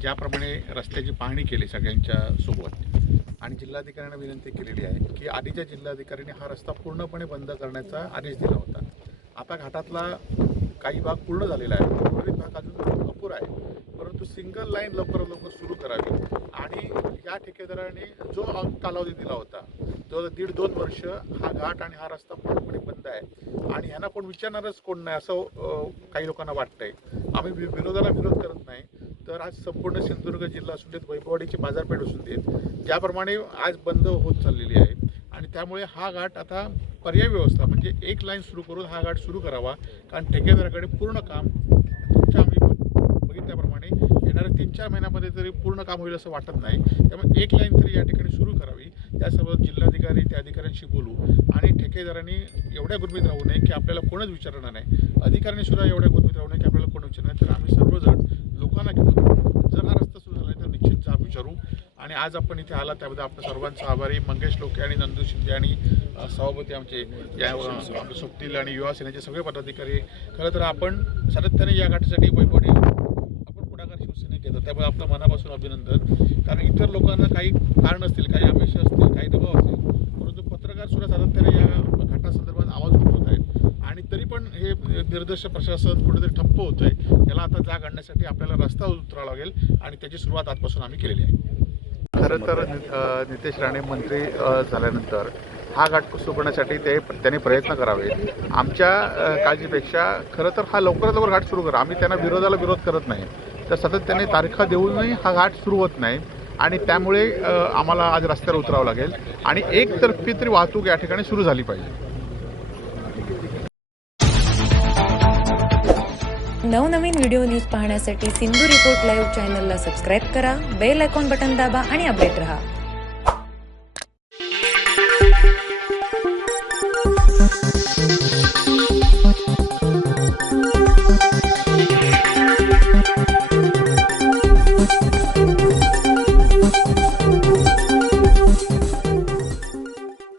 ज्याप्रमाणे रस्त्याची पाहणी केली सगळ्यांच्या सोबत आणि जिल्हाधिकाऱ्यांना विनंती केलेली आहे की आधीच्या जिल्हाधिकाऱ्यांनी हा रस्ता पूर्णपणे बंद करण्याचा आदेश दिला होता. आता घाटातला काही भाग पूर्ण झालेला आहे. उर्वरित भाग अजून परंतु लाईन लवकरात लवकर सुरू करावी. आणि या ठेकेदाराने जो कालावधी दिला होता तो दीड दोन वर्ष हा घाट आणि हा रस्ता पूर्णपणे बंद आहे. आणि ह्यांना कोण विचारणारच कोण नाही असं काही लोकांना वाटतंय. आम्ही वि- विरोधाला विरोध करत नाही. तर आज संपूर्ण सिंधुदुर्ग जिल्हा असू देत वैभववाडीची बाजारपेठ असू देत ज्याप्रमाणे आज बंद होत चाललेली आहे. आणि त्यामुळे हा घाट आता पर्याय व्यवस्था म्हणजे एक लाईन सुरू करून हा घाट सुरू करावा. कारण ठेकेदाराकडे पूर्ण काम तुमच्या आम्ही तीन चार महिन्यामध्ये तरी पूर्ण काम होईल असं वाटत नाही. त्यामुळे एक लाईन तरी या ठिकाणी सुरू करावी. त्यासोबत जिल्हाधिकारी त्या अधिकाऱ्यांशी बोलू आणि ठेकेदारांनी एवढ्या गुरमीत राहू नये की आपल्याला कोणच विचारणार नाही. अधिकाऱ्यांनी सुद्धा एवढ्या गुरमीत राहू नये की आपल्याला कोण विचारणार नाही. तर आम्ही सर्वजण लोकांना घेऊन जर हा रस्ता सुरू झाला तर निश्चित जाब विचारू. आणि आज आपण इथे आला त्याबद्दल आपण सर्वांचा आभारी. मंगेश लोके आणि नंदू शिंदे आणि सभापती आमचे या अ, आणि युवा सेनेचे सगळे पदाधिकारी. खरं तर आपण सातत्याने या घाटासाठी वैभवडी आपण घेतात. त्यामुळे आपलं मनापासून अभिनंदन. कारण इतर लोकांना काही कारण असतील काही आमिष असतील काही दबाव असतील परंतु पत्रकार सुद्धा सातत्याने या घाटासंदर्भात आवाज उठवत आहेत. आणि तरी पण हे निर्देश प्रशासन कुठेतरी ठप्प होत आहे याला आता जाग आणण्यासाठी आपल्याला रस्ता उतरावा लागेल आणि त्याची सुरुवात आजपासून आम्ही केलेली आहे. खरं तर नितेश राणे मंत्री झाल्यानंतर हा घाट सुरू करण्यासाठी ते त्यांनी प्रयत्न करावे. आमच्या काळजीपेक्षा खरं तर हा लवकरात लवकर घाट सुरू करा. आम्ही त्यांना विरोधाला विरोध करत नाही. तर सतत त्याने तारखा देऊनही हा घाट सुरू होत नाही. आणि त्यामुळे आम्हाला आज रस्त्यावर उतरावं लागेल. आणि एकतर्फी तरी वाहतूक या ठिकाणी सुरू झाली पाहिजे. नवनवीन व्हिडिओ न्यूज पाहण्यासाठी सिंधू रिपोर्ट लाईव्ह चॅनलला सबस्क्राईब करा बेल ऐकॉन बटन दाबा आणि अपडेट रहा. Thank you.